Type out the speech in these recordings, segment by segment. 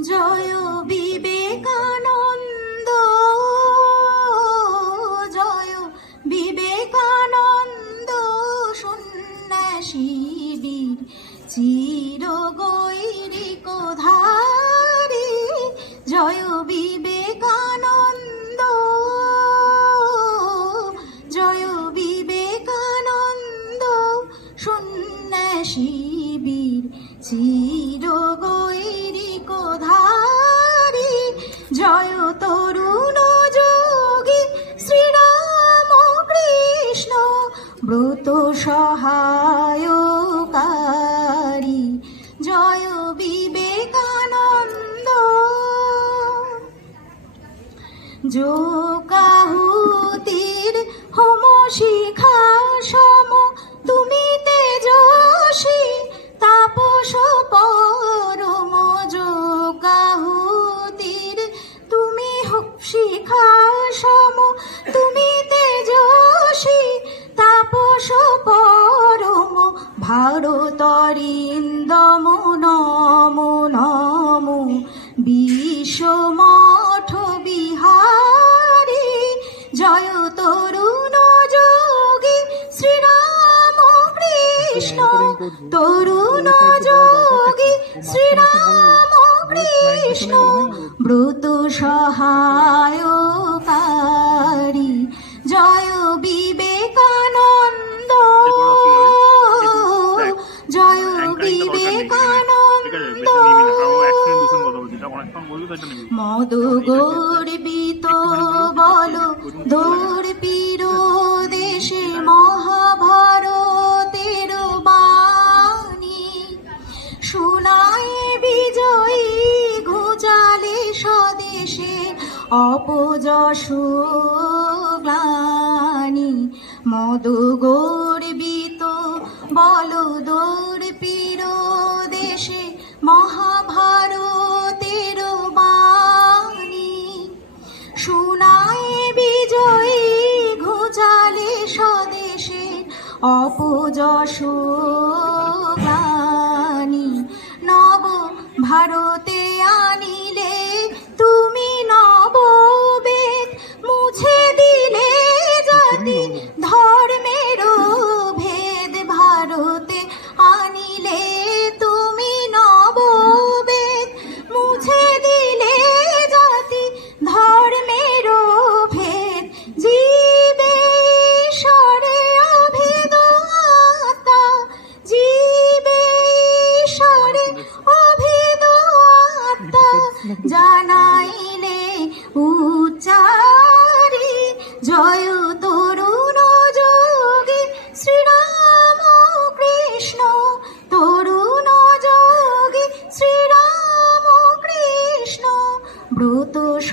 জয় বিবেকানন্দ। বিবেকানন্দ। যোগাহুতির হোম শিখা সম, তুমি তেজস্বী তাপস পরম। যোগাহুতির তুমি হোম শিখা সম, তুমি তেজস্বী তাপস পরম। ভারতরিন্দম ব্রত সহায়কারী গ্লানি মদ গর্বিত বল দৌড় পীর দেশে মহাভারতের বাণী। শোনায় বিজয়ী ঘুচালে স্বদেশে অপযশ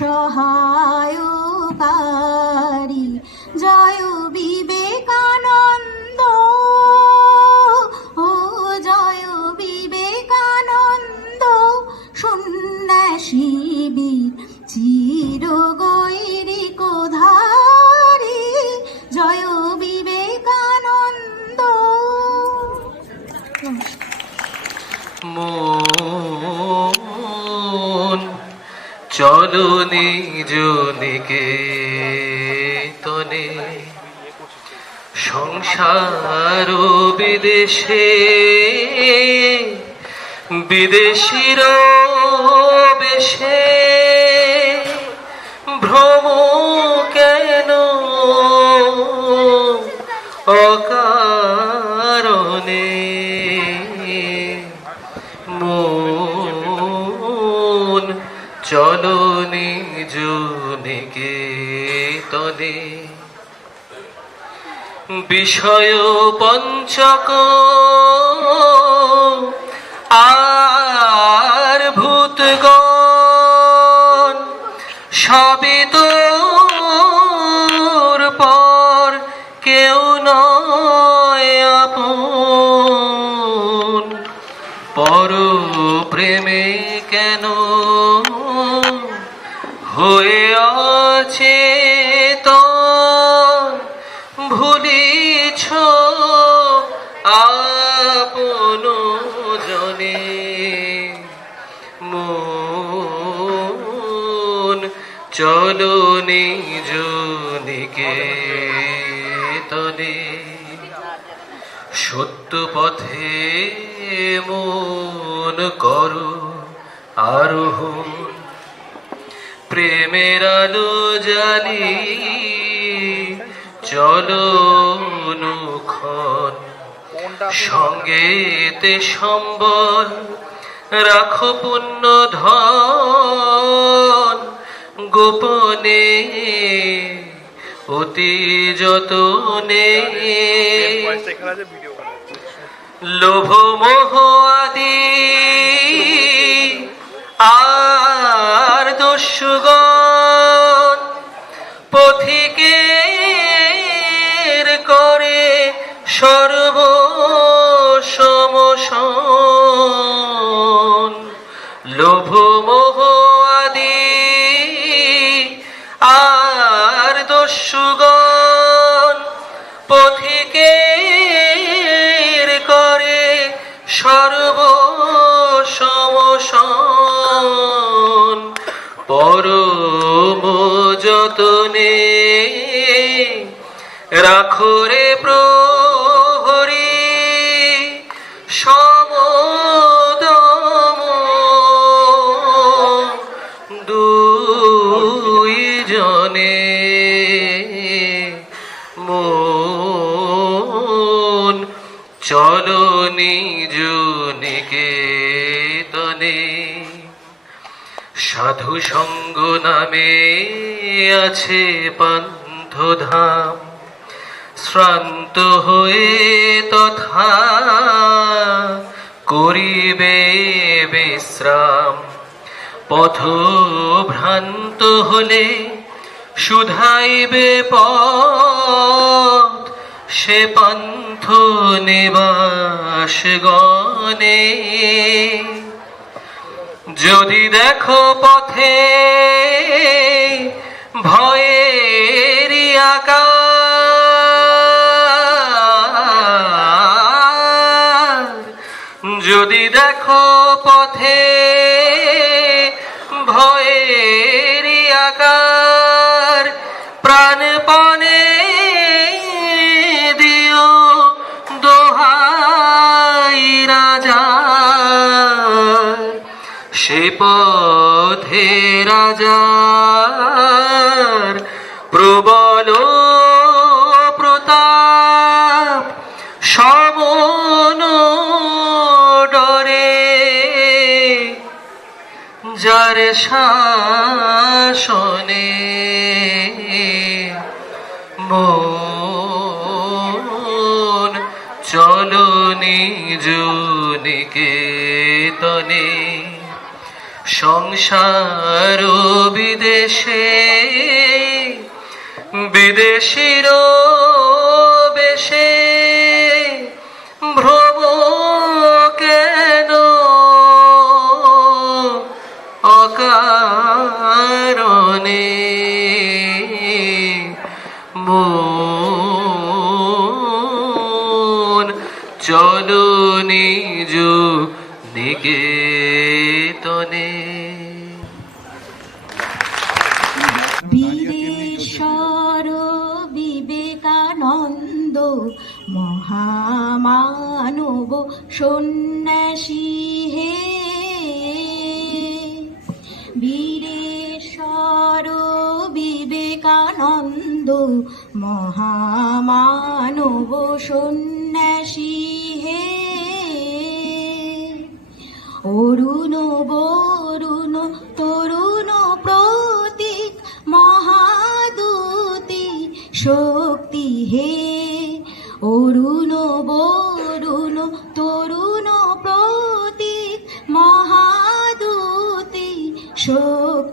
ব্রত সহায়কারী। জয় বিবেকানন্দ। ও জয় বিবেকানন্দ। সন্ন্যাসী বীর চির গৈরিক ধারী জয় বিবেকানন্দ। মন চলো নিজ তনে সংসার বিদেশে বিদেশির বেশে বিষয় পঞ্চক। আর সবই তোর পর কেউ নয় আপন। পর প্রেমে কেন হয়ে আছে চলো নিজ নিকেতনে সত্য পথে মন করো, আরোহণ। প্রেমের আলো জানি, চলো অনুক্ষণ। সঙ্গেতে সম্বল, রাখো পুণ্য ধন। গোপনে অতি যতনে। লোভ মোহ আদি আর দস্যুগণ পথিকের করে সর্ব পরম যতনে রাখো রে প্রহরী সমদম। দুই জনে মন চলো নিজ সাধু সঙ্গ নামে আছে পান্থধাম। শ্রান্ত হয়ে তথা করিবে বিশ্রাম। পথ ভ্রান্ত হলে শুধাইবে পথ। সে পন্থ নিবাস গণে যদি দেখো পথে ভয়ের আকার যদি দেখো পথে ভয়ের আকার প্রাণপণে দিও দোহাই রাজা। সে পথে রাজার প্রবল প্রতাপ সমন ডরে যার শাসনে মন চলো সংসার বিদেশে বিদেশির মহামানব সন্ন্যাসী হে। বীরেশ্বর বিবেকানন্দ মহামানব সন্ন্যাসী হে। অরুণ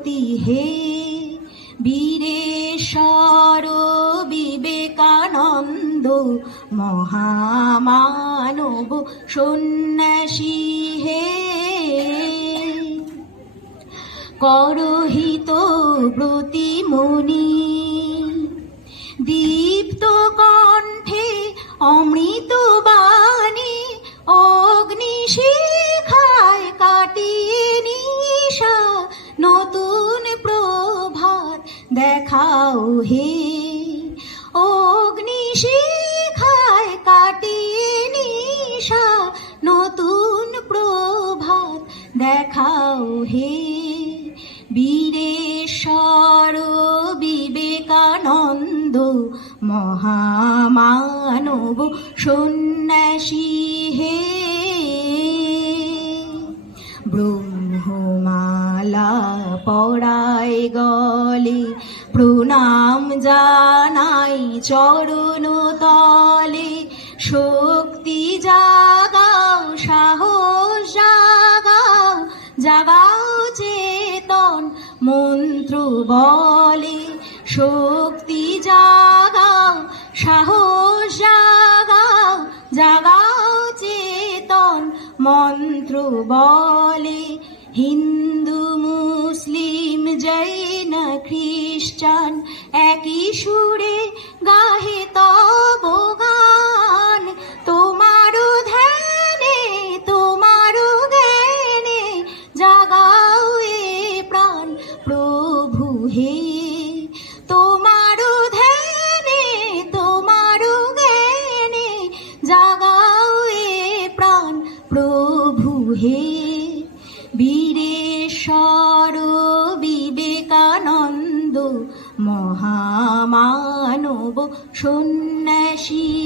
শক্তি হে বীরেশ্বর বিবেকানন্দ মহামানব সন্ন্যাসী হে। করহিত ব্রতিমণি দীপ্ত কণ্ঠে অমৃত বীরেশ্বর বিবেকানন্দ মহামানব সন্ন্যাসী হে। ব্রহ্মমালা পড়ায় গলে প্রণাম জানাই চরণ তলে শক্তি বলে, শক্তি জাগাও সাহস জাগাও জাগাও চেতন, মন্ত্র বলে, হিন্দু, মুসলিম, জৈন, খ্রিস্টান, একই সুরে হে বীরেশ্বর বিবেকানন্দ মহামানব সন্ন্যাসী